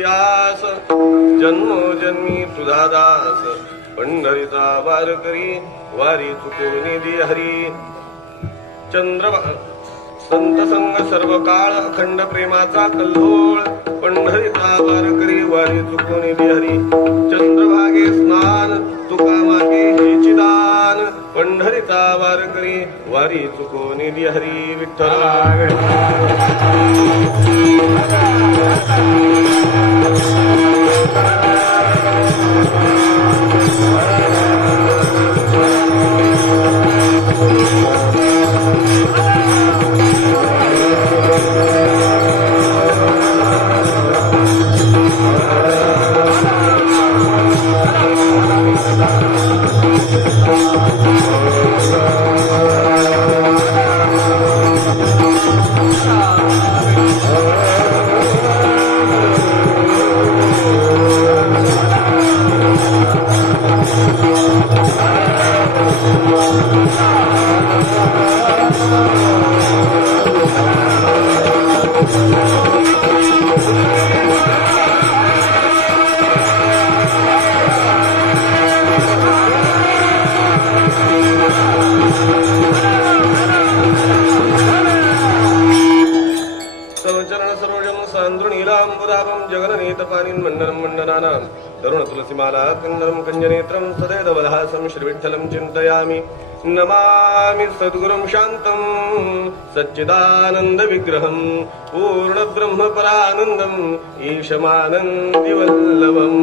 यास जन्मोजन्मी तुझा दास पंढरीचा वार करी वारी चुकवून दे हरी. संत संग सर्व काळ अखंड प्रेमाचा कल्लोळ पंढरीचा वार करी वारी चुकवून दे हरी. चंद्रभागे स्नान तुका मागे हेची दान पंढरीचा वार करी वारी चुकवून दे हरी. विठ्ठल तरुण तुलसीमाला कंदरम कंजनेत्रम सदैवलहासं श्रीविठ्ठलं चिन्तयामि. नमामि सद्गुरुं शान्तं सच्चिदानन्द विग्रहं पूर्णब्रह्म परानन्दं ईशमानन्दिवल्लभम्.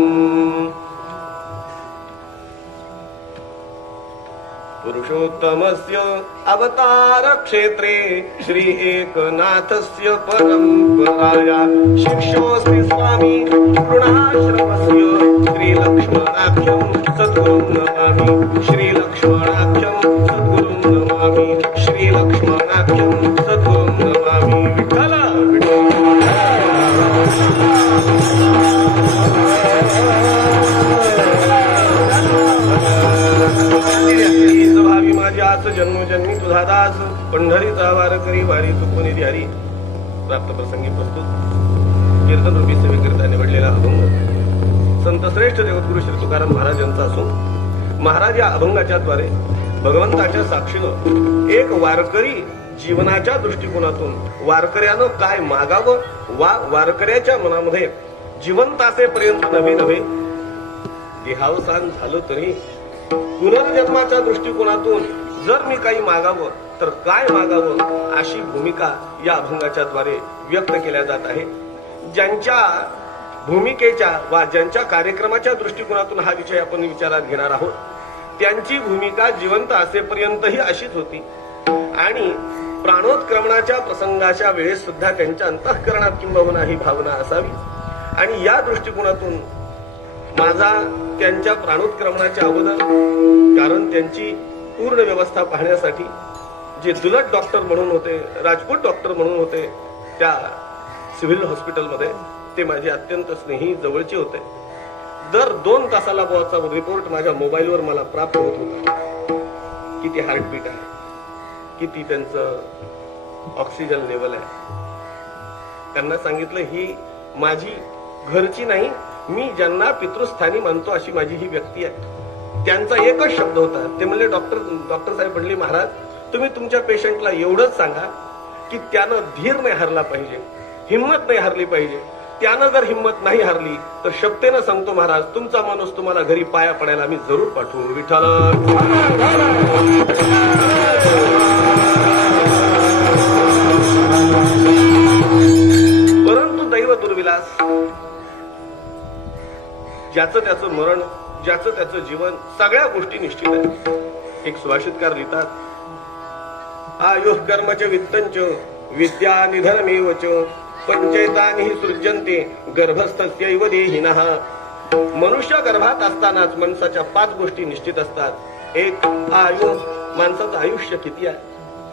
पुरुषोत्तमस्य अवतार क्षेत्रे श्री एकनाथस्य परंपराया शिष्योऽस्ति स्वामी पूर्णाश्रमस्य श्रीलक्ष्मणाख्यं सद्गुरुं नमामि. श्रीलक्ष्मणाख्यं सद्गुरुं नमामि. श्रीलक्ष्मणाख्यं सद्गुरुं नमामि. विठ्ठल जन्मोजन्मी तुझा दास पंढरीचा वार करी वारी चुकवून दे हरी. प्राप्त प्रसंगी प्रस्तुत कीर्तन रूपी सेवेकरिता निवडलेला अभंग संत श्रेष्ठ जगद्गुरु श्री तुकाराम महाराज यांचा असून महाराज या अभंगाच्या द्वारे भगवंताच्या साक्षीनं एक वारकरी जीवनाच्या दृष्टिकोनातून वारकऱ्यानं काय मागावं वा वारकऱ्याच्या मनामध्ये जिवंत असेपर्यंत नव्हे नव्हे देहावसान झालं तरी पुनर्जन्माच्या दृष्टिकोनातून जर मी काही मागावं तर काय मागावं अशी भूमिका या अभंगाच्या द्वारे व्यक्त केल्या जात आहे. ज्यांच्या भूमिकेच्या वा ज्यांच्या कार्यक्रमाच्या दृष्टिकोनातून हा विषय आपण विचारात घेणार आहोत त्यांची भूमिका जिवंत असेपर्यंतही अशीच होती आणि प्राणोत्क्रमणाच्या प्रसंगाच्या वेळेस सुद्धा त्यांच्या अंतःकरणात किंबहुना ही भावना असावी. आणि या दृष्टिकोनातून माझा त्यांच्या प्राणोत्क्रमणाच्या अगोदर कारण त्यांची पूर्ण व्यवस्था पाहण्यासाठी जे दुलट डॉक्टर म्हणून होते राजपूत डॉक्टर म्हणून होते त्या सिव्हिल हॉस्पिटलमध्ये ते माझे अत्यंत स्नेही जवळचे होते. दर 2 तासाला बुवाचा रिपोर्ट माझ्या मोबाईलवर मला प्राप्त होत होता. किती हार्टबीट आहे, किती त्यांचं ऑक्सिजन लेवल आहे. त्यांना सांगितलं ही माझी घरची नाही, मी ज्यांना पितृस्थानी मानतो अशी माझी ही व्यक्ती आहे. त्यांचा एकच शब्द होता, ते म्हणले डॉक्टर साहेब म्हणले महाराज तुम्ही तुमच्या पेशंटला एवढंच सांगा की त्यानं धीर नाही हरला पाहिजे, हिंमत नाही हरली पाहिजे. त्यानं जर हिंमत नाही हरली तर शक्तीनं सांगतो महाराज तुमचा माणूस तुम्हाला घरी पाया पडायला मी जरूर पाठवू. विठ्ठल परंतु दैव दुर्विलास ज्याचं त्याचं मरण ज्याचं त्याचं जीवन सगळ्या गोष्टी निश्चित आहेत. एक सुभाषितकार लिहितात आयुः कर्मच वित्तंच विद्या निधनमेवच पंचैतानि सृज्यन्ते गर्भस्थस्यैव देहिनः. मनुष्य गर्भात असतानाच माणसाच्या 5 गोष्टी निश्चित असतात. एक आयु, माणसाचं आयुष्य किती आहे.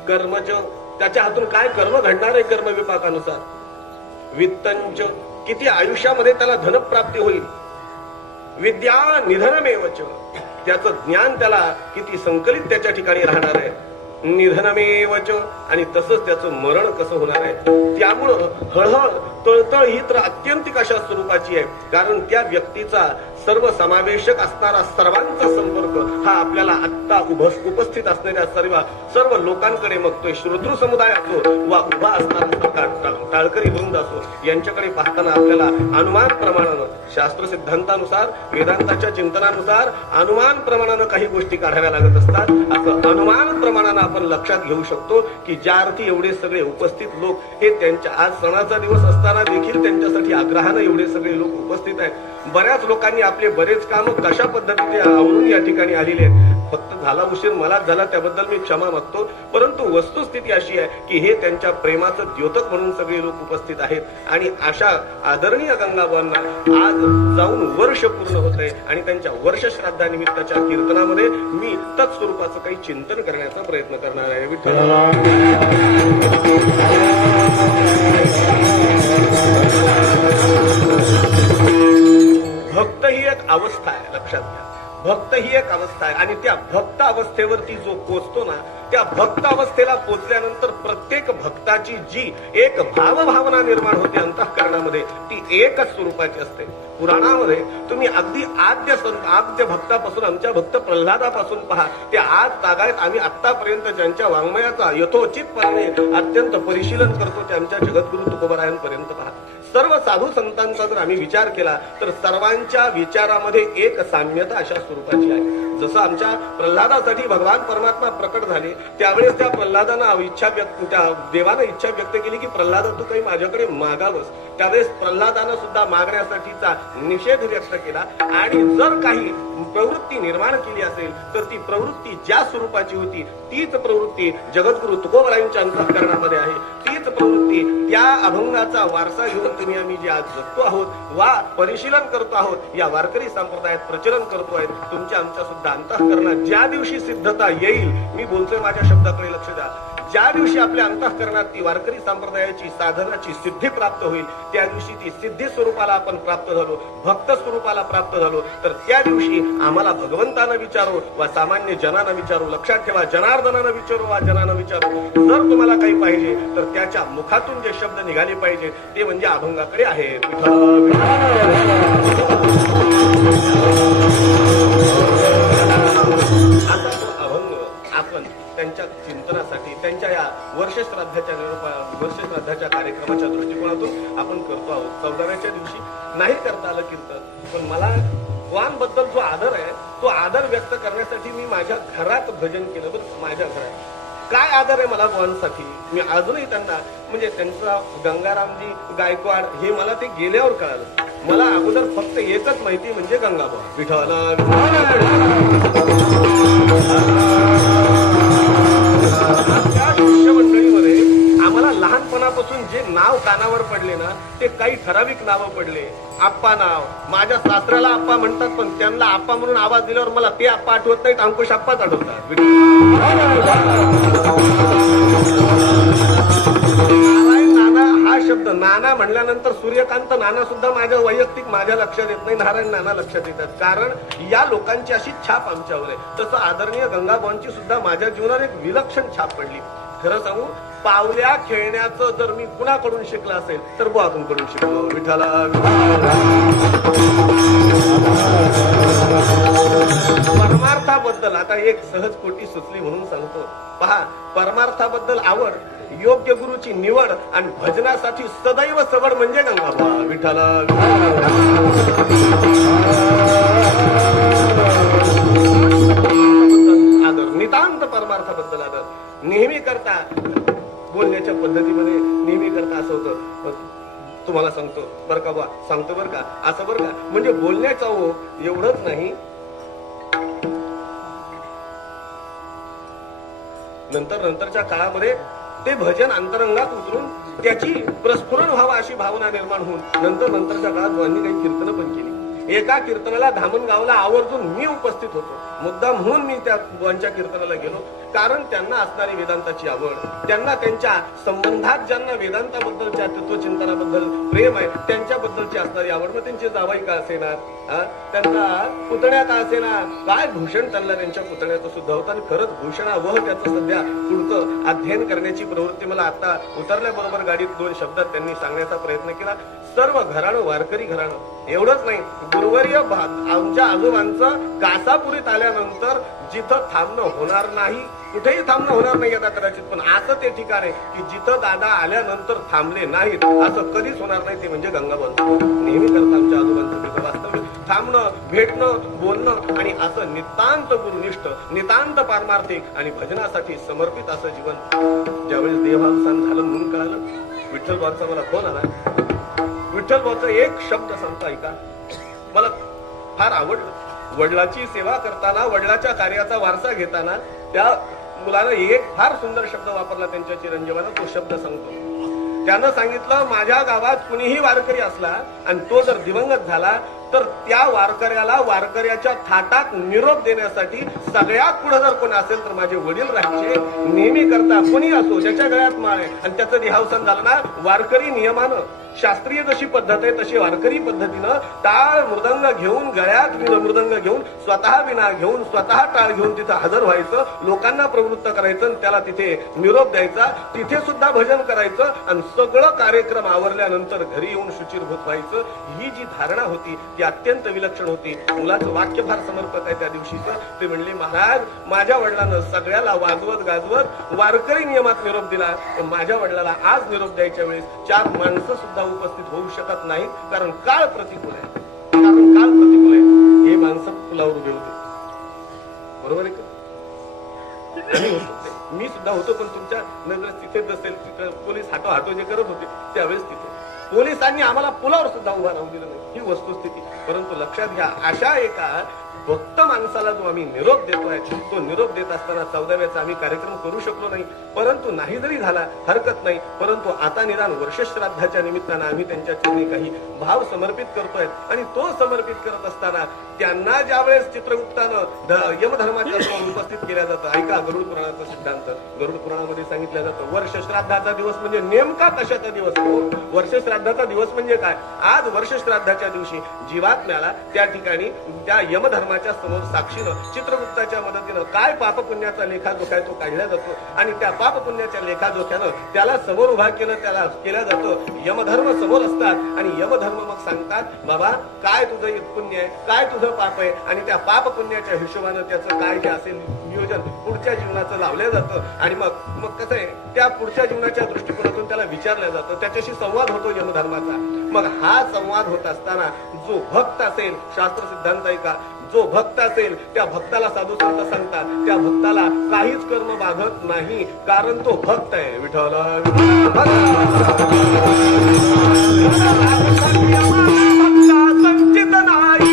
कर्मच, त्याच्या हातून काय कर्म घडणार आहे कर्मविपाकानुसार. वित्तंच, किती आयुष्यामध्ये त्याला धनप्राप्ती होईल. विद्या निधनमेवच, त्याचं ज्ञान त्याला किती संकलित त्याच्या ठिकाणी राहणार आहे. निधनमेवच, आणि तसंच त्याचं मरण कसं होणार आहे. त्यामुळं हळहळ तळतळ ही तर अत्यंतिक अशा स्वरूपाची आहे, कारण त्या व्यक्तीचा सर्व समावेशक असणारा सर्वांचा संपर्क हा आपल्याला आत्ता उपस्थित असणाऱ्या सर्व लोकांकडे, मग तो श्रोतृ समुदाय असो वा उभा असणारा टाळकरी वृंद असो, यांच्याकडे पाहताना आपल्याला अनुमान प्रमाणानं, शास्त्र सिद्धांतानुसार, वेदांताच्या चिंतनानुसार अनुमान प्रमाणानं काही गोष्टी काढाव्या लागत असतात. असं अनुमान प्रमाणानं आपण लक्षात घेऊ शकतो की ज्या अर्थी एवढे सगळे उपस्थित लोक हे त्यांच्या आज सणाचा दिवस असताना देखील त्यांच्यासाठी आग्रहानं एवढे सगळे लोक उपस्थित आहेत. बऱ्याच लोकांनी आपले बरेच काम कशा पद्धतीने आवरून या ठिकाणी आलेले आहेत. फक्त झाला उशीर मलाच झाला, त्याबद्दल मी क्षमा मागतो, परंतु वस्तुस्थिती अशी आहे की हे त्यांच्या प्रेमाचं द्योतक म्हणून सगळे लोक उपस्थित आहेत. आणि अशा आदरणीय गंगाबाईंना आज जाऊन वर्ष पूर्ण होत आहे आणि त्यांच्या वर्ष श्राद्धानिमित्ताच्या कीर्तनामध्ये मी तत्स्वरूपाचं काही चिंतन करण्याचा प्रयत्न करणार आहे. भक्त ही एक अवस्था आहे, लक्षात घ्या. भक्त ही एक अवस्था आहे आणि त्या भक्त अवस्थेवरती जो पोचतो ना, त्या भक्त अवस्थेला पोचल्यानंतर प्रत्येक भक्ताची जी एक भावभावना निर्माण होते अंतःकरणामध्ये, ती एकच स्वरूपाची असते. पुराणामध्ये तुम्ही अगदी आद्य भक्तापासून, आमच्या भक्त प्रल्हादापासून पहा, ते आज तागायत आम्ही आतापर्यंत ज्यांच्या वाङ्मयाचा यथोचितपणे अत्यंत परिशीलन करतो ते आमच्या जगद्गुरु तुकोबरायांपर्यंत पहा. सर्व साधू संतांचा जर आम्ही विचार केला तर सर्वांच्या विचारामध्ये एक साम्यता अशा स्वरूपाची आहे. जसं आमच्या प्रल्हादासाठी भगवान परमात्मा प्रकट झाले, त्यावेळेस त्या प्रल्हादानं त्या देवानं इच्छा व्यक्त केली की प्रल्हादा तू काही माझ्याकडे मागावंस. त्यावेळेस प्रल्हादानं सुद्धा मागण्यासाठीचा निषेध व्यक्त केला आणि जर काही प्रवृत्ती निर्माण केली असेल तर ती प्रवृत्ती ज्या स्वरूपाची होती तीच प्रवृत्ती जगद्गुरु तुकोबरायांच्या अंतःकरणामध्ये आहे. तीच प्रवृत्ती त्या अभंगाचा वारसा घेऊन तुम्ही आम्ही जे आज जगतो आहोत वा परिशीलन करतो आहोत, या वारकरी संप्रदायात प्रचलन करतो आहे. तुमच्या आमच्या सुद्धा अंतःकरणात ज्या दिवशी सिद्धता येईल, मी बोलतोय माझ्या शब्दाकडे लक्ष द्या, ज्या दिवशी आपल्या अंतःकरणात ती वारकरी संप्रदायाची साधनाची सिद्धी प्राप्त होईल, त्या दिवशी ती सिद्धी स्वरूपाला आपण प्राप्त झालो, भक्त स्वरूपाला प्राप्त झालो, तर त्या दिवशी आम्हाला भगवंतानं विचारो वा सामान्य जनानं विचारू. लक्षात ठेवा, जनार्दनानं विचारू वा जनानं विचारू. जर तुम्हाला काही पाहिजे तर त्याच्या मुखातून जे शब्द निघाले पाहिजे ते म्हणजे अभंगाकडे आहे. आता तो अभंग आपण त्यांच्या चिंतनासाठी, त्यांच्या या वर्षश्राद्धाच्या कार्यक्रमाच्या दृष्टिकोनातून आपण करतो आहोत. 14व्याच्या दिवशी नाही करता आलं कीर्तन, पण मला वानबद्दल जो आदर आहे तो आदर व्यक्त करण्यासाठी मी माझ्या घरात भजन केलं. बरं, माझ्या घरात काय आदर आहे मला बुवांसाठी. मी अजूनही त्यांना, म्हणजे त्यांचा गंगारामजी गायकवाड हे मला ते गेल्यावर कळालं. मला अगोदर फक्त एकच माहिती म्हणजे गंगाबुवा विठ्ठल. त्या शिष्यमंडळीमध्ये आम्हाला लहानपणापासून जे नाव कानावर पडले ना, ते काही ठराविक नावं पडले. आप्पा नाव, माझ्या सासऱ्याला आप्पा म्हणतात, पण त्यांना आप्पा म्हणून आवाज दिल्यावर मला ते आप्पा आठवत नाहीत, अंकुश आप्पाच आठवतात. नाना हा शब्द, नाना म्हणल्यानंतर सूर्यकांत नाना सुद्धा माझ्या वैयक्तिक माझ्या लक्षात येत नाही, नारायण नाना लक्षात येतात, कारण या लोकांची अशी छाप आमच्यावर आहे. तसं आदरणीय गंगाबाईंची सुद्धा माझ्या जीवनात एक विलक्षण छाप पडली. खरं सांगू, पावल्या खेळण्याचं जर मी कुणाकडून शिकलं असेल तर बुवाकडून शिकलो. विठ्ठला परमार्थाबद्दल आता एक सहज कोटी सुचली म्हणून सांगतो. पहा, परमार्थाबद्दल आवड, योग्य गुरुची निवड आणि भजनासाठी सदैव सवड म्हणजे गंगाबा. विठ्ठला आदर, नितांत परमार्थाबद्दल आदर. नेहमी करता बोलण्याच्या पद्धतीमध्ये नेहमी करता असं होतं, तुम्हाला सांगतो बरं का बा, सांगतो बरं का, असं बरं का, म्हणजे बोलण्याचा हो एवढंच नाही, नंतरच्या काळामध्ये ते भजन अंतरंगात उतरून त्याची प्रस्फुरण व्हावा अशी भावना निर्माण होऊन नंतरच्या काळात बुवांनी काही कीर्तनं पण केली. एका कीर्तनाला धामणगावला आवर्जून मी उपस्थित होतो. मुद्दाम म्हणून मी त्या बुवांच्या कीर्तनाला गेलो, कारण त्यांना असणारी वेदांताची आवड, त्यांना त्यांच्या संबंधात ज्यांना वेदांताबद्दलच्या तत्वचिंतनाबद्दल प्रेम आहे त्यांच्याबद्दलची असणारी आवड. मग त्यांचे जावई का असेना, त्यांचा पुतण्या का असेना, काय भूषण त्यांना त्यांच्या पुतण्याचं सुद्धा होतं. आणि खरंच भूषणावह त्याचं सध्या पुढचं अध्ययन करण्याची प्रवृत्ती मला आता उतरल्याबरोबर गाडीत 2 शब्दात त्यांनी सांगण्याचा प्रयत्न केला. सर्व घराणं वारकरी घराणं, एवढंच नाही, गुरुवर्य आमच्या आजोबांचं कासापुरीत आल्यानंतर जिथं थांबणं होणार नाही, कुठेही थांबणं होणार नाही आता कदाचित, पण असं ते ठिकाण आहे की जिथं दादा आल्यानंतर थांबले नाहीत असं कधीच होणार नाही, ते म्हणजे गंगाबंध. नेहमी करता आमच्या आजोबांचं तिथं वास्तव्य, थांबणं, भेटणं, बोलणं आणि असं नितांत गुरुनिष्ठ, नितांत पारमार्थिक आणि भजनासाठी समर्पित असं जीवन. ज्यावेळेस देहावसान झालं म्हणून कळालं, विठ्ठल भाऊचा मला फोन आला. विठ्ठल भाऊचा एक शब्द सांगता ऐका, मला फार आवडलं. वडिलाची सेवा करताना, वडिलाच्या कार्याचा वारसा घेताना त्या मुलानं एक फार सुंदर शब्द वापरला त्यांच्या चिरंजीवानं. तो शब्द सांगतो. त्यानं सांगितलं, माझ्या गावात कुणीही वारकरी असला आणि तो जर दिवंगत झाला तर त्या वारकऱ्याला वारकऱ्याच्या थाटात निरोप देण्यासाठी सगळ्यात पुढे जर कोणी असेल तर माझे वडील राहायचे. नेहमी करता कोणी असो, ज्याच्या गळ्यात माळ आहे आणि त्याचं देहावसान झालं ना, वारकरी नियमानं, शास्त्रीय जशी पद्धत आहे तशी वारकरी पद्धतीनं टाळ मृदंग घेऊन, गळ्यात मृदंग घेऊन, स्वतः विना घेऊन, स्वतः टाळ घेऊन तिथं हजर व्हायचं, लोकांना प्रवृत्त करायचं आणि त्याला तिथे निरोप द्यायचा, तिथे सुद्धा भजन करायचं आणि सगळं कार्यक्रम आवरल्यानंतर घरी येऊन शुचिरभूत व्हायचं. ही जी धारणा होती ती अत्यंत विलक्षण होती. मुलाचं वाक्य फार समर्पक आहे त्या दिवशीचं. ते म्हणले, महाराज, माझ्या वडिलांना सगळ्याला वाजवत गाजवत वारकरी नियमात निरोप दिला, पण माझ्या वडिलाला आज निरोप द्यायच्या वेळेस 4 माणसं सुद्धा उपस्थित होऊ शकत नाहीत, कारण काळ प्रतिकूल आहे. कारण काळ प्रतिकूल आहे. हे माणसं पुलावर उभे होते, बरोबर आहे का? मी सुद्धा होतो, पण तुमच्या नजर तिथेच असेल. पोलीस हाटो जे करत होते त्यावेळेस तिथे पोलिसांनी आम्हाला पुलावर सुद्धा उभा राहून दिलं नाही, ही वस्तुस्थिती. परंतु लक्षात घ्या, अशा एका भक्त माणसाला जो आम्ही निरोप देतोय, तो निरोप देत असताना 14व्याचा आम्ही कार्यक्रम करू शकलो नाही. परंतु नाही जरी झाला हरकत नाही, परंतु आता निदान वर्षश्राद्धाच्या निमित्तानं आम्ही त्यांच्या चरणी काही भाव समर्पित करतोय. आणि तो समर्पित करत असताना त्यांना ज्यावेळेस चित्रगुप्तानं यमधर्माच्या समोर उपस्थित केल्या जातं. ऐका गरुड पुराणाचा सिद्धांत. गरुड पुराणामध्ये सांगितलं जातं, वर्षश्राद्धाचा दिवस म्हणजे नेमका कशाचा दिवस? वर्षश्राद्धाचा दिवस म्हणजे काय? आज वर्षश्राद्धाच्या दिवशी जीवात्म्याला त्या ठिकाणी त्या यमधर्माच्या समोर साक्षीनं चित्रगुप्ताच्या मदतीनं काय पापपुण्याचा लेखाजोखा तो काढला जातो आणि त्या पापपुण्याच्या लेखाजोख्यानं त्याला समोर उभा केलं, त्याला केलं जातं. यमधर्म समोर असतात आणि यमधर्म मग सांगतात, बाबा काय तुझं पुण्य आहे, काय तुझं पाप आहे, आणि त्या पाप पुण्याच्या हिशोबानं त्याचं काय जे असेल नियोजन पुढच्या जीवनाचं लावलं जातं. आणि मग कसं आहे, त्या पुढच्या जीवनाच्या दृष्टिकोनातून त्याला विचारलं जातं, त्याच्याशी संवाद होतो यमधर्माचा. मग हा संवाद होत असताना जो भक्त असेल, शास्त्र सिद्धांत आहे का, जो भक्त असेल त्या भक्ताला साधू संत सांगतात, त्या भक्ताला काहीच कर्म बाधत नाही, कारण तो भक्त आहे. विठ्ठल संचित नाही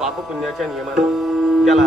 पापपुण्याच्या नियमानं त्याला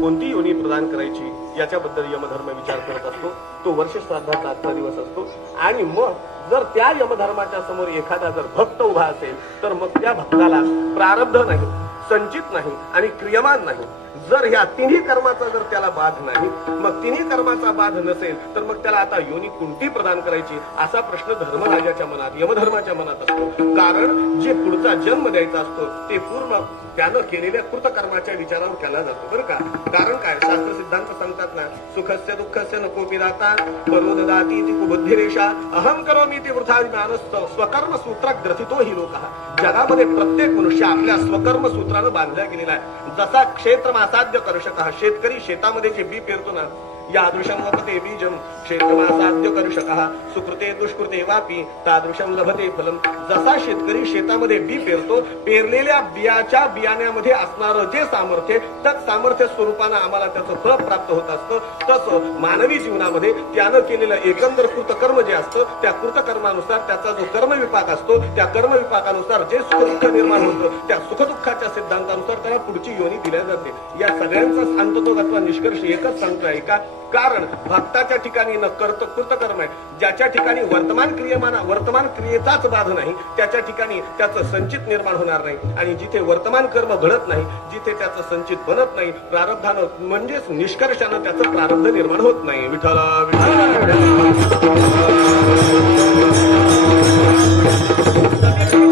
कोणती योनी प्रदान करायची याच्याबद्दल यमधर्म विचार करत असतो. तो वर्षश्राद्धाचा आजचा दिवस असतो. आणि मग जर त्या यमधर्माच्या समोर एखादा जर भक्त उभा असेल तर मग त्या भक्ताला प्रारब्ध नाही, संचित नाही आणि क्रियमान नाही. जर ह्या तिन्ही कर्माचा जर त्याला बाध नाही, मग तिन्ही कर्माचा बाध नसेल तर मग त्याला आता योनी कोणती प्रदान करायची असा प्रश्न धर्मराजाच्या मनात, यमधर्माच्या मनात असतो. कारण जे पुढचा जन्म द्यायचा असतो ते पूर्ण त्यानं केलेल्या कृतकर्माच्या विचारावर केला जातो बरं का. कारण काय शास्त्र सिद्धांत सांगतात ना, सुखस्य दुःखस्य नको पिदाता परो ददाती ती कुबुद्धिरेषा अहम करोमी ती वृथा ज्ञानस्थ स्वकर्म सूत्र ग्रथितो ही लोक. जगामध्ये प्रत्येक मनुष्य आपल्या स्वकर्म सूत्रानं बांधला गेलेला आहे. जसा क्षेत्रमासाद्य कर्षक, शेतकरी शेतामध्ये जे बी पेरतो ना, यादृशं वपते बीजं क्षेत्रमासाद्य कर्षकः सुकृते दुष्कृते वापी तादृशं लभते फलम. जसा शेतकरी शेतामध्ये बी पेरतो, पेरलेल्या बियाच्या बियाण्यामध्ये असणारं जे सामर्थ्य, त्याच सामर्थ्य स्वरूपानं आम्हाला त्याचं फळ प्राप्त होत असतं. तसं मानवी जीवनामध्ये त्यानं केलेलं एकंदर कृतकर्म जे असतं, त्या कृतकर्मानुसार त्याचा जो कर्मविपाक असतो, त्या कर्मविपाकानुसार जे सुखदुःख निर्माण होतं, त्या सुखदुःखाच्या सिद्धांतानुसार त्याला पुढची योनी दिल्या जाते. या सगळ्यांचा अंततोगत्वा निष्कर्ष एकच सांगतोय का, कारण भक्ताच्या ठिकाणी न करतो कृतकर्म आहे. ज्याच्या ठिकाणी वर्तमान क्रियेचाच बाध नाही, त्याच्या ठिकाणी त्याचं संचित निर्माण होणार नाही. आणि जिथे वर्तमान कर्म घडत नाही, जिथे त्याचं संचित बनत नाही, प्रारब्धानं म्हणजेच निष्कर्षानं त्याचं प्रारब्ध निर्माण होत नाही. विठ्ठल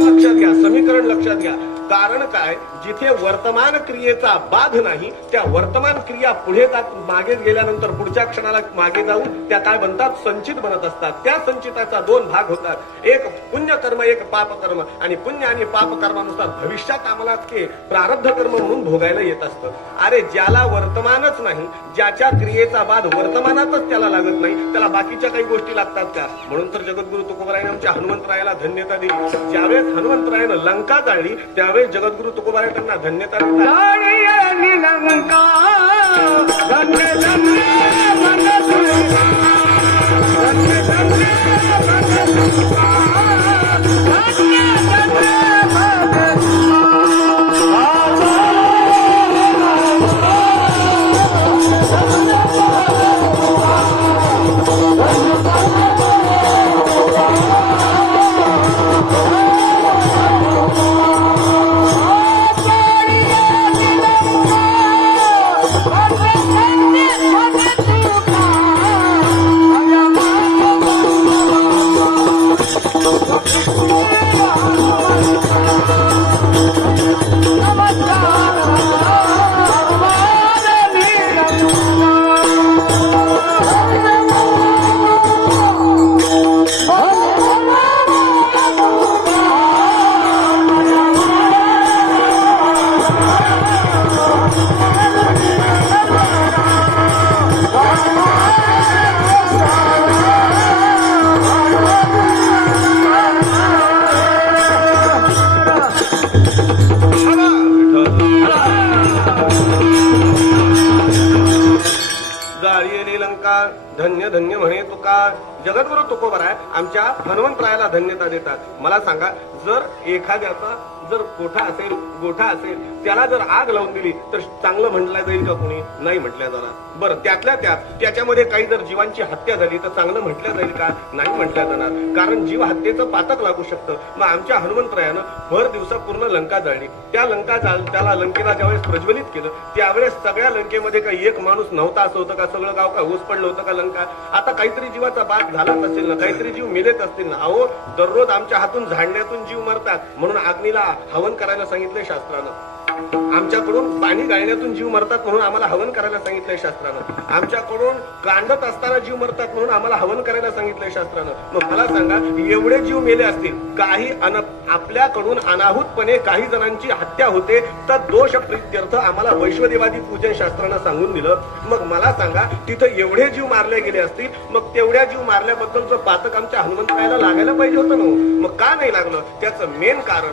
लक्षात घ्या, समीकरण लक्षात घ्या. कारण काय, जिथे वर्तमान क्रियेचा बाध नाही, त्या वर्तमान क्रिया पुढे जात मागे गेल्यानंतर पुढच्या क्षणाला मागे जाऊन त्या काय बनतात, संचित बनत असतात. त्या संचिताचा दोन भाग होतात, एक पुण्यकर्म, एक पापकर्म. आणि पुण्य आणि पापकर्मानुसार भविष्यात आम्हाला ते प्रारब्ध कर्म म्हणून भोगायला येत असतं. अरे ज्याला वर्तमानच नाही, ज्याच्या क्रियेचा बाध वर्तमानातच त्याला लागत नाही, त्याला बाकीच्या काही गोष्टी लागतात का? म्हणून तर जगद्गुरु तुकोबारायाने आमच्या हनुमंतरायाला धन्यता दिली. ज्यावेळेस हनुमंतरायानं लंका जाळली त्यावेळेस जगद्गुरु तुकोबाराय त्यांना धन्यता दिली. धन्य धन्य म्हणे तुका. जगद्गुरु तुकोबाराय आमच्या हनुमंतरायाला धन्यता देतात. मला सांगा, जर एखाद्याचा जर गोठा असेल त्याला जर आग लावून दिली तर चांगलं म्हटलं जाईल का? कोणी नाही म्हटल्या जाणार. बरं, त्यातल्या त्यात त्याच्यामध्ये काही जर जीवांची हत्या झाली तर चांगलं म्हटलं जाईल का? नाही म्हटल्या जाणार. कारण जीव हत्येचं पातक लागू शकतं. मग आमच्या हनुमंतरायानं भर दिवसा पूर्ण लंका जाळली. त्याला लंकेला ज्यावेळेस प्रज्वलित केलं त्यावेळेस सगळ्या लंकेमध्ये काही एक माणूस नव्हता असं होतं का? सगळं गाव का ओस पडलं होतं का लंका? आता काहीतरी जीवाचा बाध झालाच असेल ना, काहीतरी जीव मेलेच असतील ना. अहो, दररोज आमच्या हातून झाडण्यातून जीव मरतात म्हणून अग्नीला हवन करायला सांगितलंय शास्त्रानं. आमच्याकडून पाणी गाळण्यातून जीव मरतात म्हणून आम्हाला हवन करायला सांगितलंय शास्त्रानं. आमच्याकडून कांडत असताना जीव मरतात म्हणून आम्हाला हवन करायला सांगितलंय शास्त्रानं. मग मला सांगा, एवढे जीव मेले असतील, काही आपल्याकडून अनाहूतपणे काही जणांची हत्या होते तर दोष प्रीत्यर्थ आम्हाला वैश्वदेवादी पूजन शास्त्रानं सांगून दिलं. मग मला सांगा, तिथं एवढे जीव मारले गेले असतील, मग तेवढ्या जीव मारल्याबद्दलचं पातक आमच्या हनुमंतरायाला लागायला पाहिजे होतं ना. मग का नाही लागलं? त्याचं मेन कारण,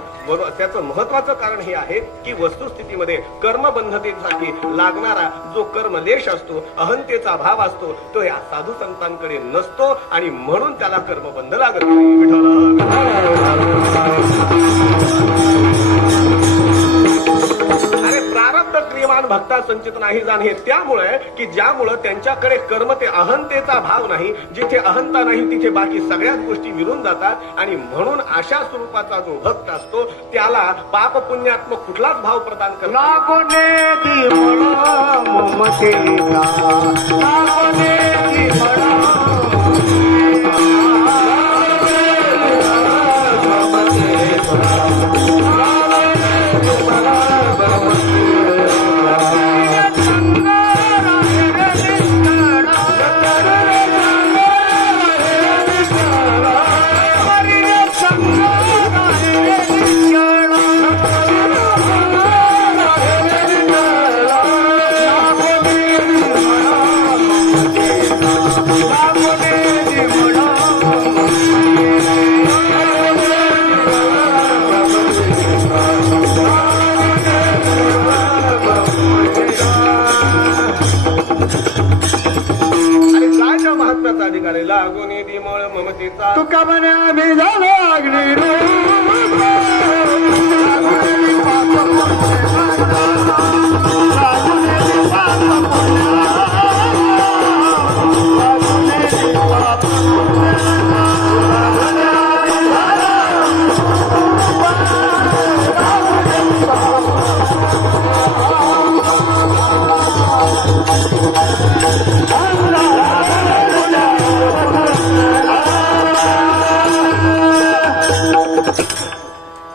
त्याचं महत्वाचं कारण हे आहे की वस्तुस्थितीमध्ये कर्मबंधतेसाठी लागणारा जो कर्मलेश असतो, अहंतेचा भाव असतो, तो या साधू संतांकडे नसतो आणि म्हणून त्याला कर्मबंध लागत नाही. अरे प्रारब्ध क्रियमान भक्ता संचित नाही जाणे, त्यामुळे की ज्यामुळे त्यांच्याकडे कर्म ते अहंतेचा भाव नाही. जिथे अहंता नाही तिथे बाकी सगळ्याच गोष्टी विरून जातात आणि म्हणून अशा स्वरूपाचा जो भक्त असतो त्याला पाप पुण्यात्मक कुठलाच भाव प्रदान करतो. अधिकारी लागून दिमळ ममतेचा तुका म्हणे आम्ही झालो अग्नी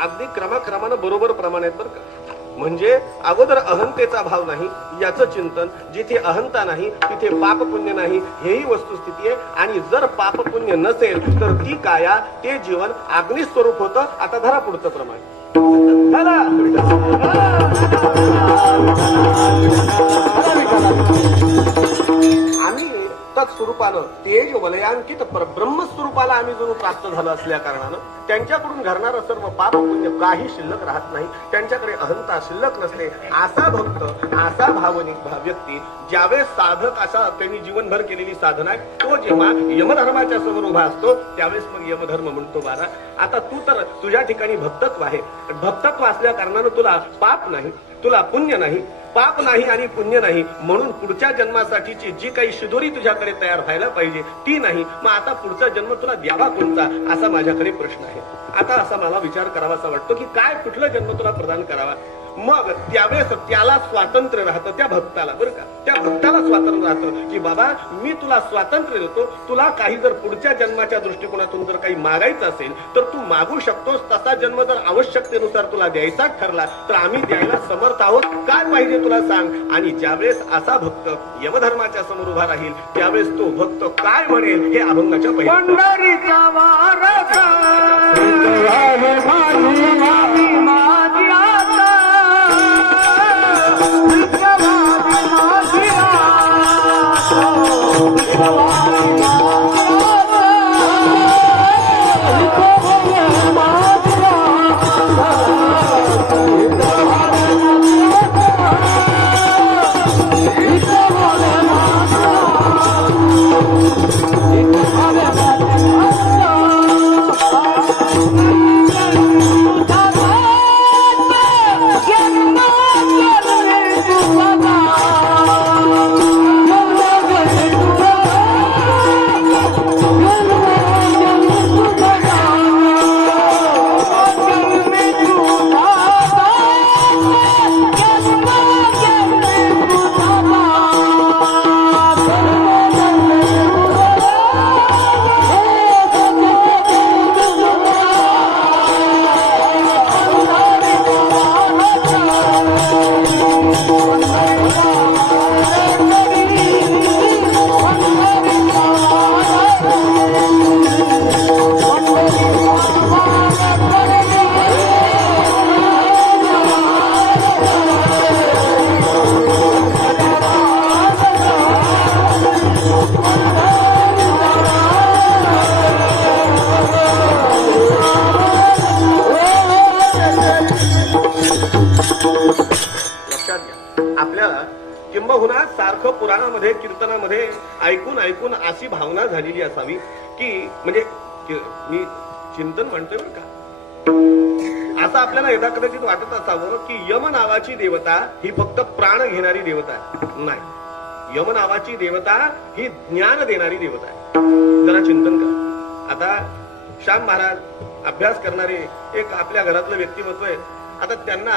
अगदी क्रमाक्रमानं बरोबर प्रमाण आहेत बरं का. म्हणजे अगोदर अहंतेचा भाव नाही याचं चिंतन. जिथे अहंता नाही तिथे पाप पुण्य नाही हेही वस्तुस्थिती आहे. आणि जर पाप पुण्य नसेल तर ती काया ते जीवन अग्निस्वरूप होतं. आता धरा पुढचं प्रमाण. आम्ही तत्स्वरूपानं तेज वलयांकित ब्रह्मस्वरूपाला आम्ही जणू प्राप्त झालो असल्या कारणानं त्यांच्याकडून घडणारं सर्व पाप पुण्य काही शिल्लक राहत नाही. त्यांच्याकडे अहंता शिल्लक नसते. असा भक्त असा भावनिक व्यक्ती ज्यावेळेस साधक असा त्यांनी जीवनभर केलेली साधना आहे तो जेव्हा यमधर्माच्या समोर उभा असतो त्यावेळेस मग यमधर्म म्हणतो बारा आता तू तर तुझ्या ठिकाणी भक्तत्व आहे. भक्तत्व असल्या कारणानं तुला पाप नाही तुला पुण्य नाही. पाप नाही आणि पुण्य नाही म्हणून पुढच्या जन्मासाठीची जी काही शिदोरी तुझ्याकडे तयार व्हायला पाहिजे ती नाही. मग आता पुढचा जन्म तुला द्यावा कोणता असा माझ्याकडे प्रश्न आहे. आता असा मला विचार करावासा वाटतो की काय कुठला जन्म तुला प्रदान करावा. मग त्यावेळेस त्याला स्वातंत्र्य राहतं त्या भक्ताला बरं का. त्या भक्ताला स्वातंत्र्य राहतं की बाबा मी तुला स्वातंत्र्य देतो. तुला काही जर पुढच्या जन्माच्या दृष्टिकोनातून जर काही मागायचं असेल तर तू मागू शकतोस. तसा जन्म जर आवश्यकतेनुसार तुला द्यायचाच ठरला तर आम्ही द्यायला समर्थ आहोत. काय पाहिजे तुला सांग. आणि ज्यावेळेस असा भक्त यमधर्माच्या समोर उभा राहील त्यावेळेस तो भक्त काय म्हणेल हे अभंगाच्या आपल्याला किंबहुना सारखं पुराणामध्ये कीर्तनामध्ये ऐकून ऐकून अशी भावना झालेली असावी की म्हणजे मी चिंतन म्हणतोय बरं का असं आपल्याला यदा कदाचित वाटत असावं की यम नावाची देवता ही फक्त प्राण घेणारी देवता आहे. नाही, यम नावाची देवता ही ज्ञान देणारी देवता आहे. जरा चिंतन करा. आता श्याम महाराज अभ्यास करणारे एक आपल्या घरातलं व्यक्तिमत्व आहे. आता त्यांना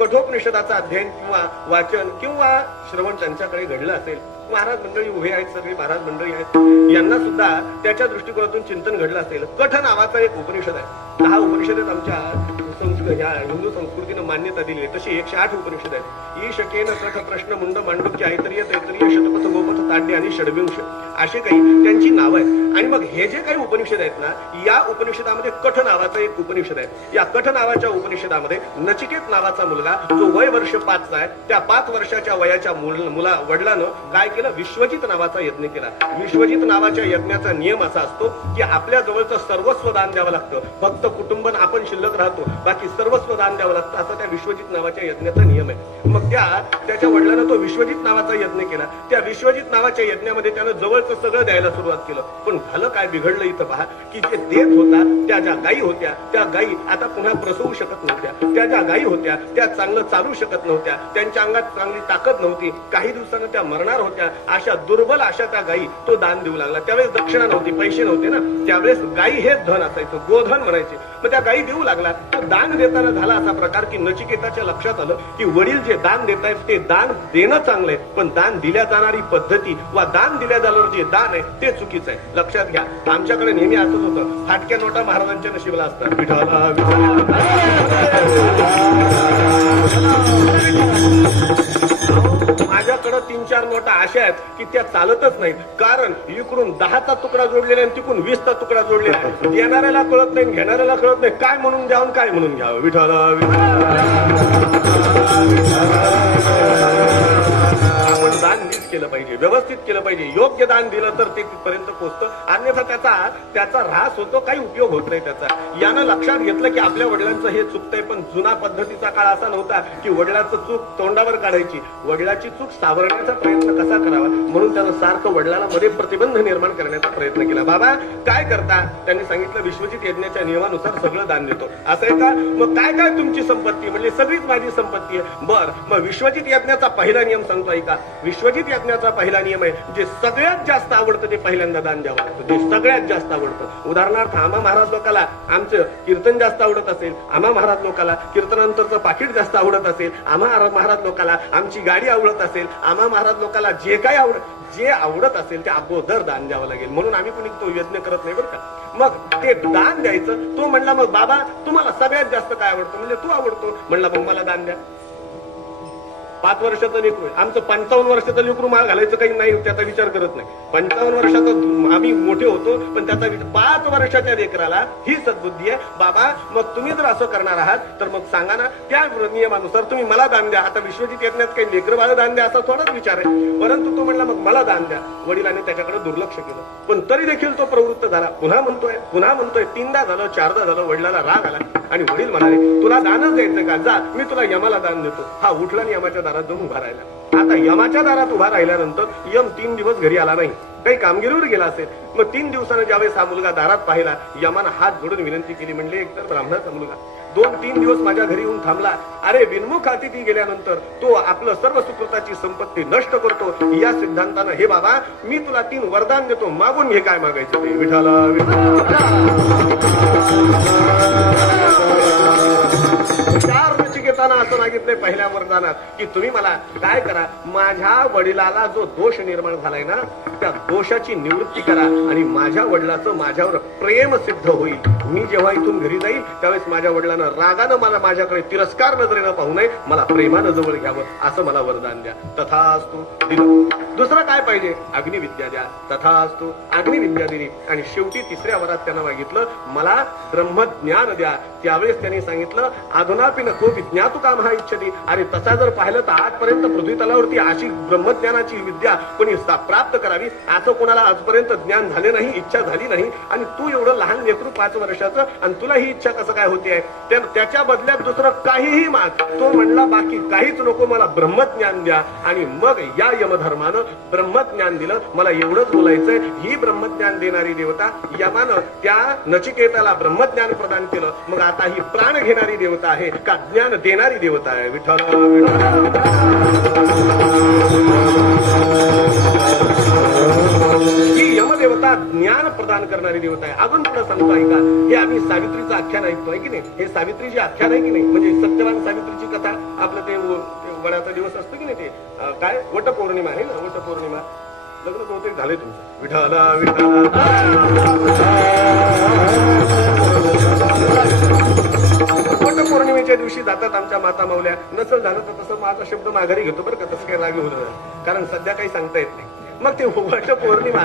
कठोपनिषदाचं अध्ययन किंवा वाचन किंवा श्रवण त्यांच्याकडे घडलं असेल. महाराज मंडळी उभे आहेत, सगळी महाराज मंडळी आहेत, यांना सुद्धा त्याच्या दृष्टिकोनातून चिंतन घडलं असेल. कठ नावाचा एक उपनिषद आहे. 10 उपनिषदेत आमच्या ह्या हिंदू संस्कृतीनं मान्यता दिली आहे. तशी 108 उपनिषद आहेत. ईशकेन कठ प्रश्न मुंड मांडुक्य ऐतरीय तैतरीय शतपथ गोपथ ताड्य आणि षडविंश असे काही त्यांची नावं आहेत. आणि मग हे जे काही उपनिषद आहेत ना, या उपनिषदामध्ये कठ नावाचं एक उपनिषद आहे. या कठ नावाच्या उपनिषदामध्ये नचिकेत नावाचा मुलगा जो वय वर्ष 5 आहे, त्या 5 वर्षाच्या वयाच्या वडिलानं काय केलं, विश्वजित नावाचा यज्ञ केला. विश्वजित नावाच्या यज्ञाचा नियम असा असतो की आपल्या जवळचं सर्वस्व दान द्यावं लागतं. फक्त कुटुंबन आपण शिल्लक राहतो, बाकी सर्वस्व दान द्यावं लागतं, असा त्या विश्वजित नावाच्या यज्ञाचा नियम आहे. मग त्याच्या वडिलांना तो विश्वजित नावाचा यज्ञ केला. त्या विश्वजित नावाच्या यज्ञामध्ये त्यानं जवळचं सगळं द्यायला सुरुवात केलं. पण झालं काय, बिघडलं इथं पहा की जे देत होता त्या ज्या गायी होत्या, त्या गायी आता पुन्हा प्रसवू शकत नव्हत्या. त्या ज्या गायी होत्या त्या चांगलं चालू शकत नव्हत्या. त्यांच्या अंगात चांगली ताकद नव्हती. काही दिवसानं त्या मरणार होत्या. अशा दुर्बल अशा त्या गायी तो दान देऊ लागला. त्यावेळेस दक्षिणा नव्हती, पैसे नव्हते ना, त्यावेळेस गायी हेच धन असायचं, गोधन म्हणायचे. मग त्या गायी देऊ लागला. तर दान देताना झाला असा प्रकार की नचिकेताच्या लक्षात आलं की वडील जे दान देत आहेत ते दान देणं चांगलंय, पण दान दिल्या जाणारी पद्धती वा दान दिल्या जाणारं जे दान आहे ते चुकीचं आहे. लक्षात घ्या, आमच्याकडे नेहमी असंच होतं, फाटक्या नोटा महाराजांच्या नशिबाला असतात. माझ्याकडे 3-4 नोटा अशा आहेत की त्या चालतच नाहीत. कारण इकडून 10चा तुकडा जोडलेला आहे, तिकडून 20चा तुकडा जोडलेला आहे. देणाऱ्याला कळत नाही, घेणाऱ्याला कळत नाही, काय म्हणून द्यावं काय म्हणून घ्यावं. विठ्ठल आपण दान नीट केलं पाहिजे, व्यवस्थित केलं पाहिजे. योग्य दान दिलं तर ते तिथपर्यंत पोहोचतं. अन्यथा त्याचा ऱ्हास होतो, काही उपयोग होत नाही त्याचा. यानं लक्षात घेतलं की आपल्या वडिलांचं हे चुकतंय. पण जुना पद्धतीचा काळ असा नव्हता की वडिलांचं चूक तोंडावर काढायची. वडिलाची चूक सावरण्याचा प्रयत्न कसा करावा म्हणून त्यानं सारखं वडिलाला मध्ये प्रतिबंध निर्माण करण्याचा प्रयत्न केला. बाबा काय करता, त्यांनी सांगितलं विश्वजित यज्ञाच्या नियमानुसार सगळं दान देतो. असं आहे का, मग काय काय तुमची संपत्ती, म्हणजे सगळीच माझी संपत्ती आहे. बर, मग विश्वजित यज्ञाचा पहिला नियम सांगतो ऐका. विश्वजित यज्ञाचा पहिला नियम आहे, जे सगळ्यात जास्त आवडतं ते पहिल्यांदा दान द्यावं लागतं. जे सगळ्यात जास्त आवडतं. उदाहरणार्थ आम्हा महाराज लोकाला आमचं कीर्तन जास्त आवडत असेल, आम्हा महाराज लोकाला कीर्तनानंतरचं पाकिट जास्त आवडत असेल, आम्हा महाराज लोकाला आमची गाडी आवडत असेल, आम्हा महाराज लोकाला जे आवडत असेल ते अगोदर दान द्यावं लागेल. म्हणून आम्ही कोणी तो यज्ञ करत नाही बरं का. मग ते दान द्यायचं. तो म्हणला मग बाबा तुम्हाला सगळ्यात जास्त काय आवडतं, म्हणजे तू आवडतो. म्हणला मग मला दान द्या. 5 वर्षाचं लेकरू आहे आमचं. 55 वर्षाचं लेकरू माळ घालायचं काही नाही, त्याचा विचार करत नाही. 55 वर्षाचा आम्ही मोठे होतो, पण त्याचा 5 वर्षाच्या लेकराला ही सद्बुद्धी आहे. बाबा मग तुम्ही जर असं करणार आहात तर मग सांगा ना, त्या नियमानुसार तुम्ही मला दान द्या. आता विश्वजित यज्ञात काही लेकर बाळ दान द्या असा थोडाच विचार आहे. परंतु तो म्हणला मग मला दान द्या. वडिलांनी त्याच्याकडे दुर्लक्ष केलं, पण तरी देखील तो प्रवृत्त झाला. पुन्हा म्हणतोय 3दा झालं, 4दा झालं. वडिलाला राग आला आणि वडील म्हणाले तुला दानच द्यायचं का, जा मी तुला यमाला दान देतो. हा उठला आणि यमाच्या दारात जाऊन उभा राहिला. आता यमाच्या दारात उभा राहिल्यानंतर यम 3 दिवस घरी आला नाही, काही कामगिरीवर गेला असेल. मग 3 दिवसानं ज्यावेळेस हा मुलगा दारात पाहिला, यमानं हात जोडून विनंती केली. म्हणले एकतर ब्राह्मणाचा मुलगा 2-3 दिवस माझ्या घरी येऊन थांबला. अरे विनमुख अतिथी गेल्यानंतर तो आपलं सर्व सुकृताची संपत्ती नष्ट करतो. या सिद्धांतानं हे बाबा मी तुला 3 वरदान देतो, मागून घे काय मागायचं ते. विठाला नचिकेतानं असं मागितलंय पहिल्या वरदानात की तुम्ही मला काय करा, माझ्या वडिलाला जो दोष निर्माण झालाय ना त्या दोषाची निवृत्ती करा आणि माझ्या वडिलाचं माझ्यावर प्रेम सिद्ध होईल. मी जेव्हा इथून घरी जाईल त्यावेळेस माझ्या वडिलांना रागानं मला माझ्याकडे तिरस्कार नजरेनं पाहू नये, मला प्रेमानं जवळ घ्यावं असं मला वरदान द्या. तथास्तु दिलं. दुसरं काय पाहिजे, अग्निविद्या द्या. तथास्तु अग्निविद्या दिली. आणि शेवटी 3ऱ्या वरात त्यांना मागितलं मला ब्रह्मज्ञान द्या. त्यावेळेस त्यांनी सांगितलं अधुनापि नको विज्ञात तू काम हा इच्छती. अरे तसा जर पाहिलं तर आजपर्यंत पृथ्वी तलावरती अशी ब्रह्मज्ञानाची विद्या कोणी प्राप्त करावी असं कोणाला आजपर्यंत ज्ञान झाले नाही, इच्छा झाली नाही. आणि तू एवढं लहान लेकरू 5 वर्षाचं आणि तुला ही इच्छा कसं काय होतीये? त्याच्या बदल्यात दुसरं काहीही माग. तो म्हणला बाकी काहीच नको, मला ब्रह्मज्ञान द्या. आणि मग या यमधर्मानं ब्रह्मज्ञान दिलं. मला एवढंच बोलायचंय, ही ब्रह्मज्ञान देणारी देवता यमानं त्या नचिकेताला ब्रह्मज्ञान प्रदान केलं. मग आता ही प्राण घेणारी देवता आहे का ज्ञान देणारी देवता आहे? विठ्ठल ही यमदेवता ज्ञान प्रदान करणारी देवता आहे. अजून पुढे सांगतो ऐका, हे आम्ही सावित्रीचं आख्यान ऐकतोय की नाही, हे सावित्रीची आख्यान आहे की नाही, म्हणजे सत्यवान सावित्रीची कथा. आपलं ते वडाचा दिवस असतो की नाही, ते काय वटपौर्णिमा आहे ना, वटपौर्णिमा. लग्न बहुतेक झालंय तुमचं. विठाला वटपौर्णिमेच्या दिवशी जातात आमच्या माता माऊल्या. नसल झालं तर तसं माझा शब्द माघारी घेतो बरं का, तसं काही राग होत नाही, कारण सध्या काही सांगता येत नाही. मग ते वटपौर्णिमा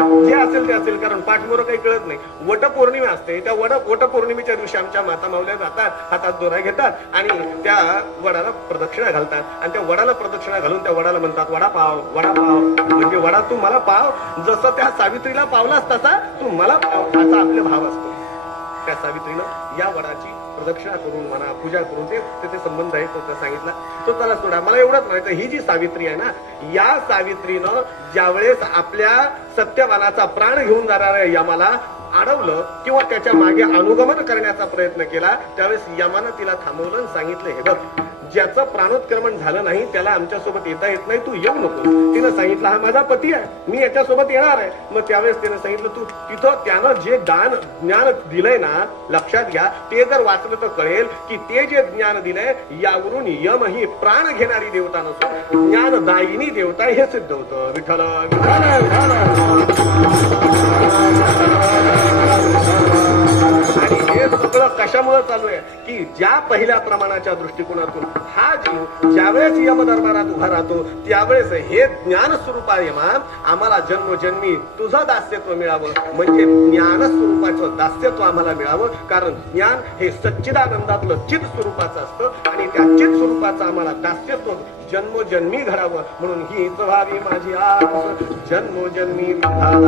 जे असेल ते असेल, कारण पाठमोरं काही कळत नाही. वटपौर्णिमा असते, त्या वटपौर्णिमेच्या दिवशी आमच्या माता माऊल्या जातात, हातात दोरा घेतात आणि त्या वडाला प्रदक्षिणा घालतात. आणि त्या वडाला प्रदक्षिणा घालून त्या वडाला म्हणतात, वडापाव वडापाव. म्हणजे वडा तू मला पाव, जसं त्या सावित्रीला पावलास तसा तू मला पाव, असा आपले भाव असतो. त्या सावित्रीनं या वडाची प्रदक्षिणा करून म्हणा, पूजा करून ते संबंध आहे तो सांगितला. तो त्याला सोडा. मला एवढंच माहिती, ही जी सावित्री आहे ना, या सावित्रीनं ज्यावेळेस आपल्या सत्यवानाचा प्राण घेऊन जाणाऱ्या यमाला अडवलं किंवा त्याच्या मागे अनुगमन करण्याचा प्रयत्न केला, त्यावेळेस यमानं तिला थांबवलं आणि सांगितलं, हे बघ, ज्याचं प्राणोत्क्रमण झालं नाही त्याला आमच्या सोबत येता येत नाही, तू येऊ नको. तिनं सांगितलं, हा माझा पती आहे, मी याच्यासोबत येणार आहे. मग त्यावेळेस तिनं सांगितलं, तू तिथं त्यानं जे ज्ञान दिलंय ना, लक्षात घ्या, ते जर वाचलं तर कळेल की ते जे ज्ञान दिलंय यावरून यम ही प्राण घेणारी देवता नसून ज्ञानदायिनी देवता हे सिद्ध होतं. विठ्ठल आणि हे सगळं कशामुळे चालू आहे की ज्या पहिल्या प्रमाणाच्या दृष्टिकोनातून हा जीव ज्यावेळेस यमदरबारात उभा राहतो त्यावेळेस हे ज्ञान स्वरूपा यमा आम्हाला जन्मोजन्मी तुझं दास्यत्व मिळावं, म्हणजे ज्ञान स्वरूपाचं दास्यत्व आम्हाला मिळावं. कारण ज्ञान हे सच्चिदानंदातलं चित स्वरूपाचं असतं आणि त्या चित स्वरूपाचं आम्हाला दास्यत्व जन्मोजन्मी घडावं, म्हणून हीच व्हावी माझी आस जन्मोजन्मी दास.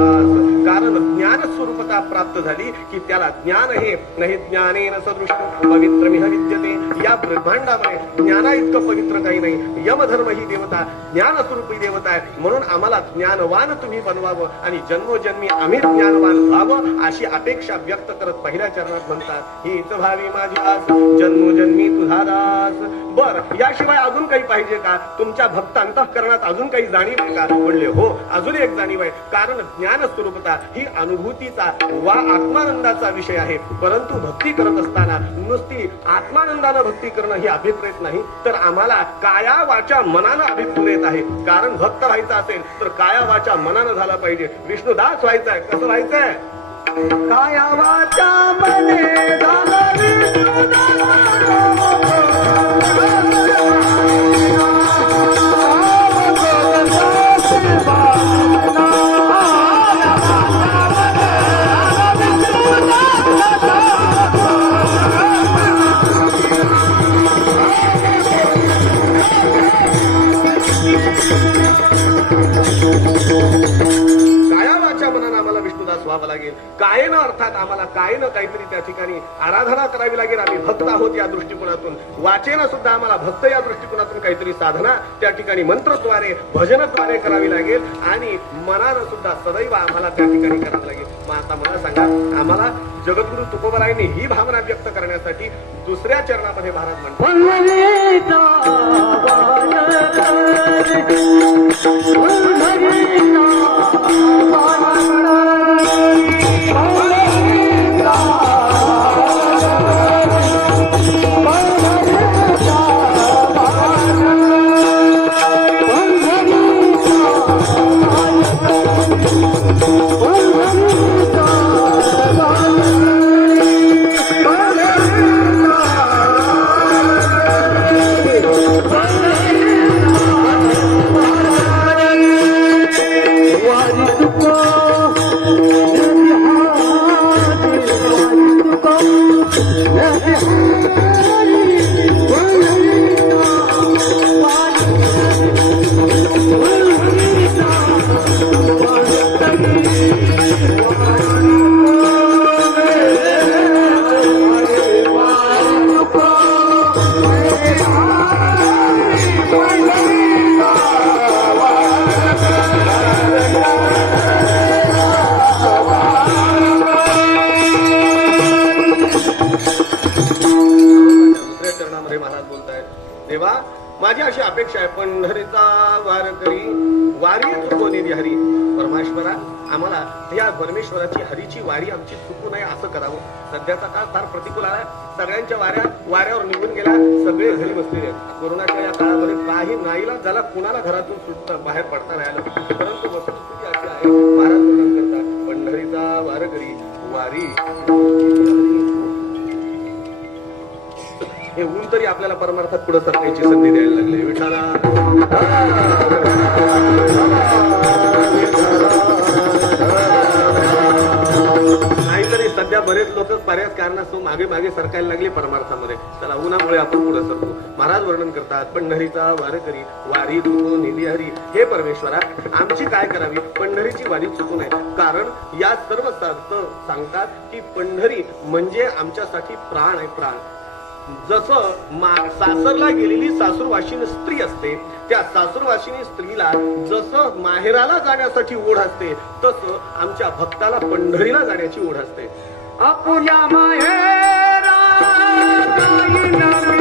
कारण ज्ञान स्वरूपता प्राप्त झाली की त्याला ज्ञान हे नाही ज्ञानेन सदृश पवित्रमिह विद्यते. या ब्रह्मांडामध्ये ज्ञाना इतकं पवित्र काही नाही. यमधर्म ही देवता ज्ञान स्वरूपी देवता आहे, म्हणून आम्हाला ज्ञानवान तुम्ही बनवावं आणि जन्मोजन्मी आम्ही ज्ञानवान व्हावं अशी अपेक्षा व्यक्त करत पहिल्या चरणात म्हणतात, हीच व्हावी माझी आस जन्मोजन्मी तुझा दास. बर, याशिवाय अजून काही पाहिजे का? तुमच्या भक्त अंतःकरणात अजून काही जाणीव आहे का? म्हणले हो, अजून एक जाणीव आहे. कारण ज्ञान स्वरूपता ही अनुभूतीचा वा आत्मानंदाचा विषय आहे. परंतु भक्ती करत असताना नुसती आत्मानंदानं भक्ती करणं ही अभिप्रेत नाही, तर आम्हाला काया वाचा मनानं अभिप्रेत आहे. कारण भक्त व्हायचं असेल तर काया वाचा मनानं झाला पाहिजे. विष्णुदास व्हायचंय, कसं व्हायचंय? काया वाचा मने झाला व्हावं लागेल. कायेनं अर्थात आम्हाला कायेनं काहीतरी त्या ठिकाणी आराधना करावी लागेल. आम्ही भक्त आहोत या दृष्टिकोनातून. वाचेनं सुद्धा आम्हाला भक्त या दृष्टिकोनातून काहीतरी साधना त्या ठिकाणी मंत्रद्वारे भजनद्वारे करावी लागेल आणि मनानं सुद्धा सदैव आम्हाला त्या ठिकाणी करावं लागेल. मग आता मला सांगा, आम्हाला जगद्गुरु तुकोबरायांनी ही भावना व्यक्त करण्यासाठी दुसऱ्या चरणामध्ये महाराज म्हणतात, पंढरीचा वारकरी वारी चुकवणे हरी. परमेश्वरा, आम्हाला या परमेश्वराची हरीची वारी आमची चुकू नये असं करावं. सध्याचा काळ फार प्रतिकूल आला. सगळ्यांच्या वाऱ्यावर निघून गेल्या, सगळे घरी बसलेले आहेत. कोरोनाच्या या काळामध्ये काही नाईलाज झाला, कुणाला घरातून सुटता बाहेर पडता नाही आलं. परंतु वस्तुस्थिती अशी आहे, महाराज वर्णन करतात पंढरीचा वारकरी वारी. हे ऊन तरी आपल्याला परमार्थात पुढे सरकायची संधी द्यायला लागले. विठाला नाहीतरी सध्या बरेच लोक बऱ्याच कारणास्तव मागे मागे सरकायला लागले परमार्थामध्ये. त्याला उन्हामुळे आपण पुढे सरतो. महाराज वर्णन करतात पंढरीचा वारकरी वारी चुको निधी हरी. हे परमेश्वरा, आमची काय करावी? पंढरीची वारी चुकू नये. कारण या सर्व सांगतात की पंढरी म्हणजे आमच्यासाठी प्राण आहे, प्राण. जसं सासरला गेलेली सासूरवाशिनी स्त्री असते, त्या सासूरवाशिनी स्त्रीला जसं माहेराला जाण्यासाठी ओढ असते, तसं आमच्या भक्ताला पंढरीला जाण्याची ओढ असते. आपुल्या माहेरा जाईन मी आता.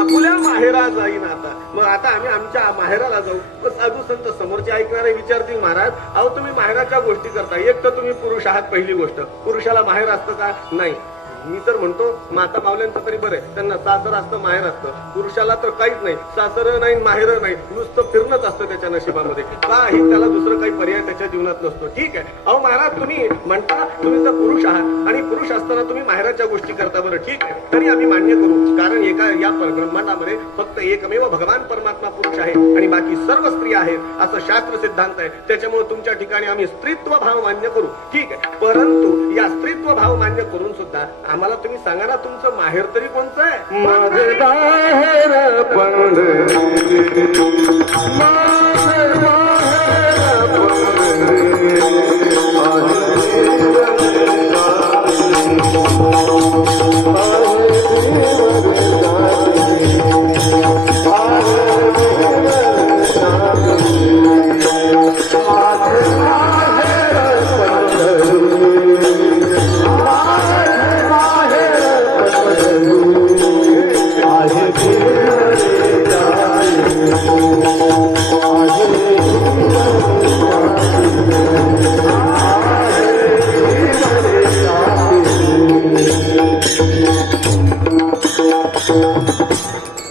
आपुल्या माहेरा जाईन आपुल्या माहेरा जाईन आता. मग आता आम्ही आमच्या माहेराला जाऊ. साधू संत समोरचे ऐकणारे विचारतील, महाराज अहो तुम्ही माहेराच्या गोष्टी करता. एक तर तुम्ही पुरुष आहात, पहिली गोष्ट. पुरुषाला माहेर असतं का? नाही. मी तर म्हणतो माता मावल्यांचं तरी बरं आहे, त्यांना सासर असतं, माहेर असतं. पुरुषाला तर काहीच नाही, सासर नाही, माहेर नाही, नुसतं फिरणंच असतं त्याच्या नशिबामध्ये. काही त्याला दुसरं काही पर्याय त्याच्या जीवनात नसतो. ठीक आहे, अहो महाराज तुम्ही म्हणता तुम्ही तर पुरुष आहात आणि पुरुष असताना तुम्ही माहेराच्या गोष्टी करता. बरं ठीक आहे, तरी आम्ही मान्य करू. कारण या ब्रह्मांडामध्ये फक्त एकमेव भगवान परमात्मा पुरुष आहे आणि बाकी सर्व स्त्रिया आहेत असं शास्त्र सिद्धांत आहे. त्याच्यामुळे तुमच्या ठिकाणी आम्ही स्त्रीत्व भाव मान्य करू. ठीक आहे, परंतु या स्त्रीत्व भाव मान्य करून सुद्धा आम्हाला तुम्ही सांगा ना, तुमचं माहेर तरी कोणचं आहे? माझे माहेर पंढरी, माझे माहेर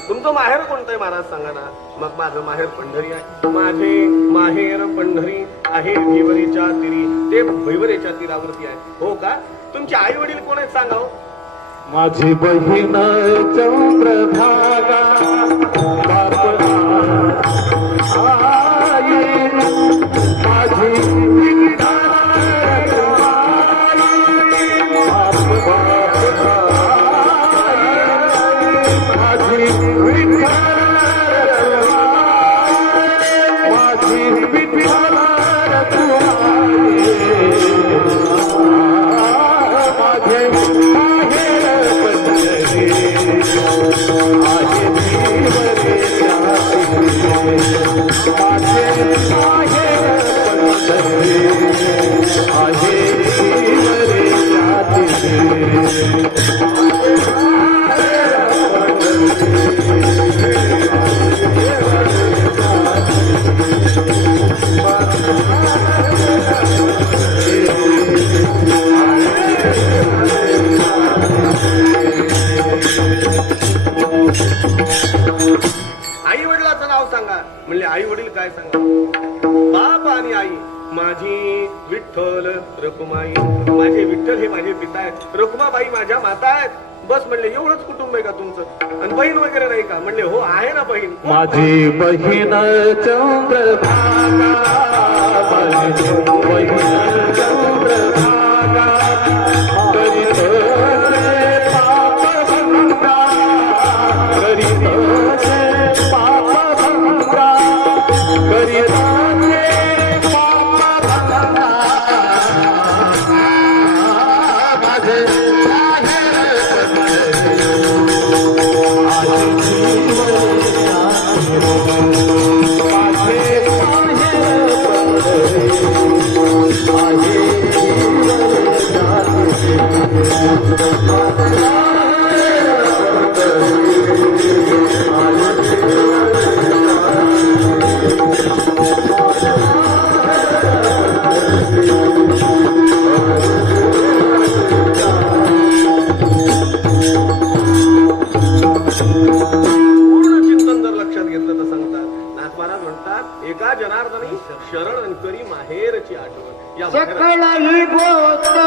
तुमचं माहेर कोणतं आहे महाराज सांगा ना. मग माझं माहेर पंढरी आहे. माझे माहेर पंढरी आहे भिवरेच्या तीरी. ते भिवरेच्या तीरावरती आहे. हो का? तुमचे आई वडील कोण आहेत सांगा. माझी बहीण चंद्रभागा, माझी माझी विठ्ठल रखुमाई, माझे विठ्ठल हे माझे पिता आहेत, रखुमाबाई माझ्या माता आहेत. बस म्हणले एवढंच कुटुंब आहे का तुमचं? आणि बहीण वगैरे नाही का? म्हणले हो आहे ना बहीण. माझी बहीण चंद्रभागा, माझी बहीण चंद्रभागा, करीत असे पापभंगा, करीत असे पापभंगा, करीत असे पापभंगा. माझे एका जनार्दनी शरण करी माहेरची आठवण. या सकळही गोष्ट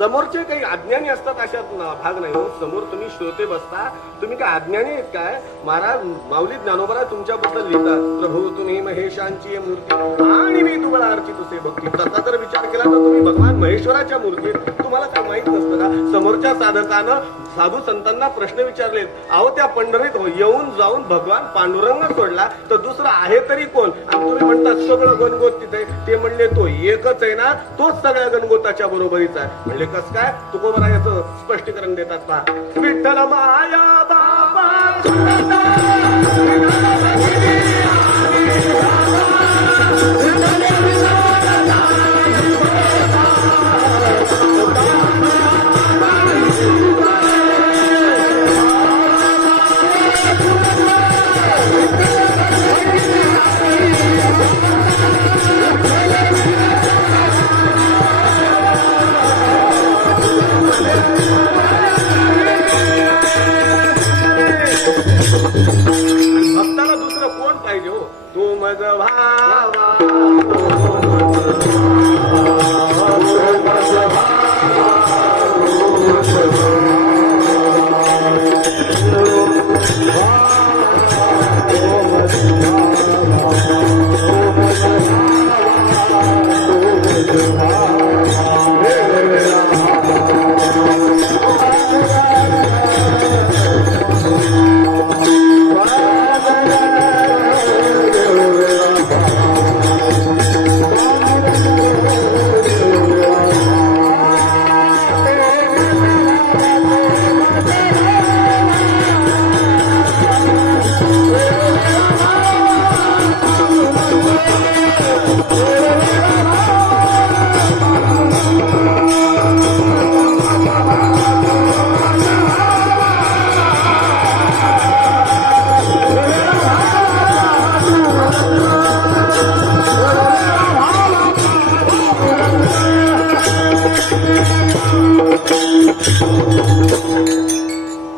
समोरचे काही अज्ञानी असतात अशात भाग नाही हो. समोर तुम्ही श्रोते बसता, तुम्ही काय अज्ञानी आहेत काय? महाराज माऊली ज्ञानोबा तुमच्याबद्दल लिहितात, प्रभू तुम्ही महेशांची मूर्ती आणि मी तुम्हाला अर्चित तुझे भक्ती. तसा जर विचार केला तर तुम्ही भगवान महेश्वराच्या मूर्ती. तुम्हाला काय माहित नसतं का? समोरच्या साधकानं साधू संतांना प्रश्न विचारलेत, अहो त्या पंढरीत येऊन जाऊन भगवान पांडुरंग सोडला तर दुसरं आहे तरी कोण? आणि तुम्ही म्हणतात सगळं गणगोत तिथे. ते म्हणले तो एकच आहे ना, तोच सगळ्या गणगोताच्या बरोबरीचा आहे. म्हणले कस काय? तुकोबरा याचं स्पष्टीकरण देतात पहा. विठ्ठल माया बाबा भक्ताला दुसरं कोण पाहिजे हो? तो मग भावा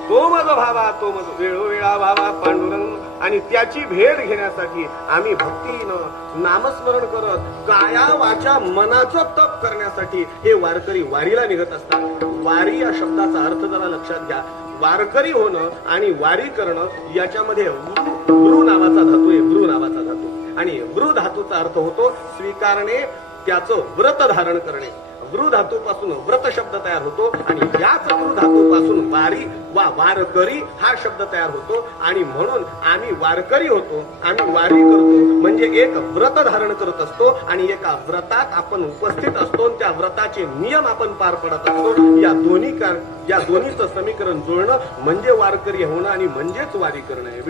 तो मज भावा तो मज वेळोवेळा भावा पांडुरंग आणि त्याची भेट घेण्यासाठी आम्ही भक्तीनं नामस्मरण करत काया वाचा मनाचं तप करण्यासाठी हे वारकरी वारीला निघत असतात. वारी या शब्दाचा अर्थ जरा लक्षात घ्या. वारकरी होणं आणि वारी करणं याच्यामध्ये वृ नावाचा धातू आहे. वृ नावाचा धातू आणि वृ धातूचा अर्थ होतो स्वीकारणे, त्याचं व्रत धारण करणे. वृ धातूपासून व्रत शब्द तयार होतो आणि याच वृ धातूपासून वारी वा वारकरी हा शब्द तयार होतो. आणि म्हणून आम्ही वारकरी होतो, आम्ही वारी करतो म्हणजे एक व्रत धारण करत असतो आणि एका व्रतात आपण उपस्थित असतो. त्या व्रताचे नियम आपण पार पडत असतो. या दोन्हीचं समीकरण जुळणं म्हणजे वारकरी होणं आणि म्हणजेच वारी करणं आहे.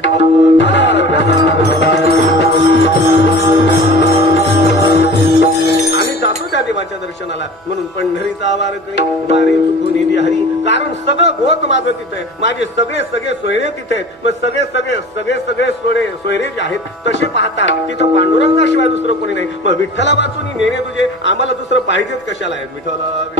आम्ही जातो त्या देवाच्या दर्शनाला. म्हणून पंढरीचा वारकरी वारी चुकून निधी हरी. कारण सगळं गोत माझं तिथे आहे, माझे सगळे सोयरे तिथे आहेत. मग सगळे सोयरे जे आहेत तसे पाहतात तिथं पांडुरंगाशिवाय दुसरं कोणी नाही. मग विठ्ठला वाचून नेणे तुझे, आम्हाला दुसरं पाहिजेच कशाला आहे. विठ्ठला